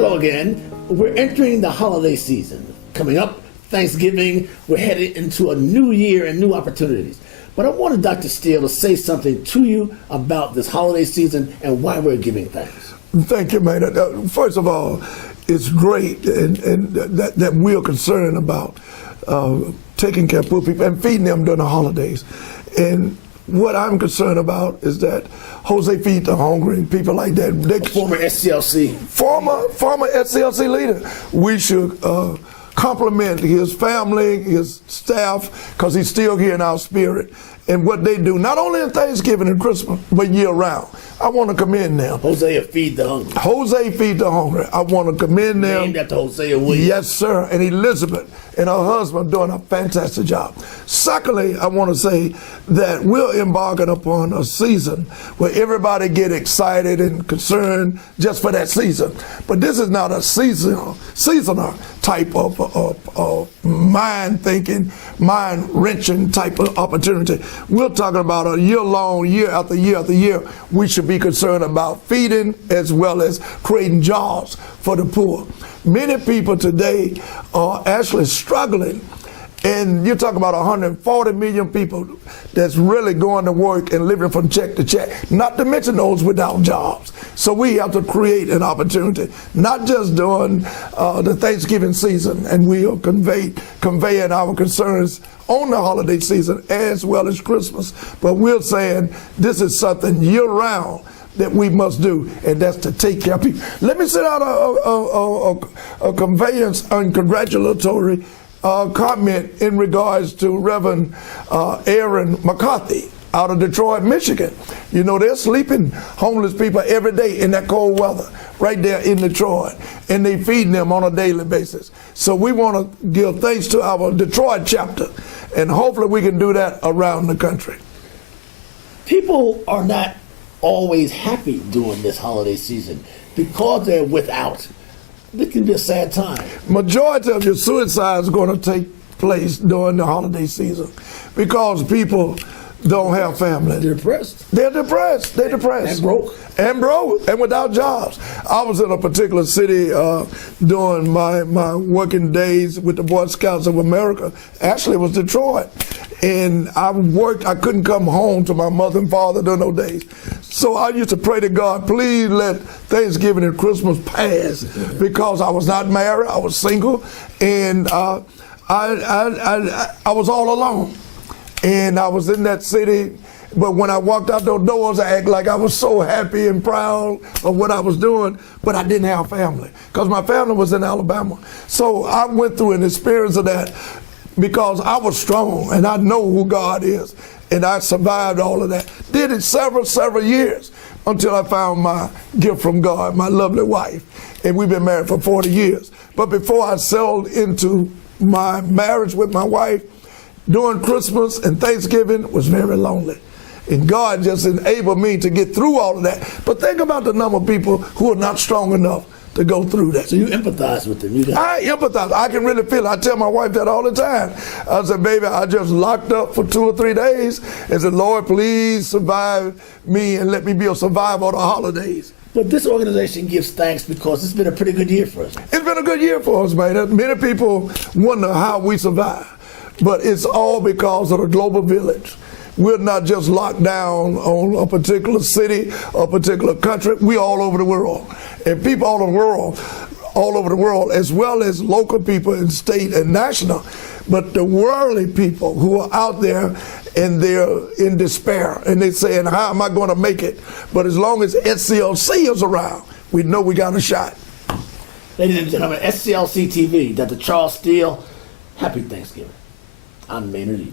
Hello again. We're entering the holiday season. Coming up, Thanksgiving, we're headed into a new year and new opportunities. But I wanted Dr. Steele to say something to you about this holiday season and why we're giving thanks. Thank you, man. First of all, it's great and that we're concerned about taking care of poor people and feeding them during the holidays. And what I'm concerned about is that Jose feed the hungry and people like that. Former SCLC. Former SCLC leader. We should compliment his family, his staff, because he's still here in our spirit. And what they do, not only in Thanksgiving and Christmas, but year round. I want to commend them. Hosea feed the hungry. Hosea feed the hungry. I want to commend them. Named after Hosea Williams. Yes, sir. And Elizabeth and her husband doing a fantastic job. Secondly, I want to say that we're embarking upon a season where everybody get excited and concerned just for that season. But this is not a seasonal type of mind-thinking, mind-wrenching type of opportunity. We're talking about a year-long, year after year after year. We should be concerned about feeding as well as creating jobs for the poor. Many people today are actually struggling, and you're talking about 140 million people that's really going to work and living from check to check, not to mention those without jobs. So we have to create an opportunity, not just during the Thanksgiving season, and we are conveying our concerns on the holiday season as well as Christmas, but we're saying this is something year-round that we must do, and that's to take care of people. Let me send out a conveyance and congratulatory comment in regards to Reverend Aaron McCarthy out of Detroit, Michigan. You know, they're sleeping homeless people every day in that cold weather right there in Detroit, and they feeding them on a daily basis. So we want to give thanks to our Detroit chapter, and hopefully we can do that around the country. People are not always happy during this holiday season because they're without. It can be a sad time. Majority of your suicides is going to take place during the holiday season because people don't have family. They're depressed. They're depressed. They're depressed. And broke. And broke and without jobs. I was in a particular city during my working days with the Boy Scouts of America. Actually, it was Detroit. And I couldn't come home to my mother and father during those days. So I used to pray to God, please let Thanksgiving and Christmas pass, because I was not married, I was single, and I was all alone. And I was in that city, but when I walked out those doors, I acted like I was so happy and proud of what I was doing, but I didn't have family, because my family was in Alabama. So I went through an experience of that because I was strong, and I know who God is, and I survived all of that. Did it several years until I found my gift from God, my lovely wife, and we've been married for 40 years. But before I settled into my marriage with my wife, during Christmas and Thanksgiving was very lonely. And God just enabled me to get through all of that. But think about the number of people who are not strong enough to go through that. So you empathize with them. I empathize. I can really feel it. I tell my wife that all the time. I said, baby, I just locked up for 2 or 3 days and said, Lord, please survive me and let me be a survivor of the holidays. But this organization gives thanks because it's been a pretty good year for us. It's been a good year for us, man. Many people wonder how we survive. But it's all because of the global village. We're not just locked down on a particular city or a particular country. We're all over the world. And people all over the world, as well as local people in state and national, but the worldly people who are out there and they're in despair and they're saying, how am I going to make it? But as long as SCLC is around, we know we got a shot. Ladies and gentlemen, SCLC TV, Dr. Charles Steele, happy Thanksgiving. I'm Maynard Lee.